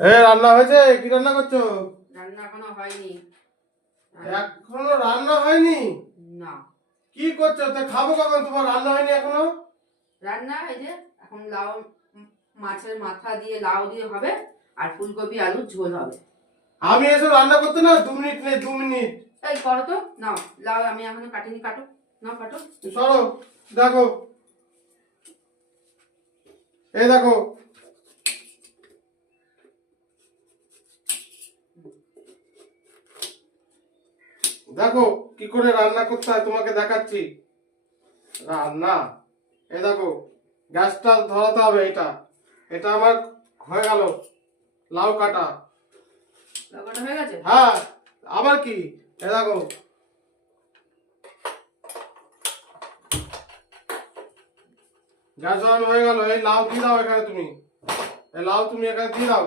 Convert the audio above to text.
রান্না হয়েছে? কি রান্না করছো? রান্না এখনো হয়নি। এখনো রান্না হয়নি? না। কি করছো? তা খাবো কখন? তোমার রান্না হয়নি এখনো? রান্না এই যে এখন লাউ, মাছের মাথা দিয়ে লাউ দিয়ে হবে, আর ফুলকপি আলুর ঝোল হবে। আমি এসব রান্না করতে না 2 মিনিট নেই, 2 মিনিট। এই করো তো, নাও লাউ আমি এখনো কাটিনি, কাটো, নাও কাটো। সরো, দেখো, এই দেখো, দেখো কি করে রান্না করতে হয় তোমাকে দেখাচ্ছি। রান্না, এই দেখো, গ্যাসটা ধরাতে হবে। এটা এটা আমার হয়ে গেল লাউ কাটা। লাউ কাটা হয়ে গেছে? হ্যাঁ, আবার কি, এই দেখো, গ্যাস ধরানো হয়ে গেল। এই লাউ দিয়ে দাও এখানে, তুমি এই লাউ তুমি এখানে দিয়ে দাও।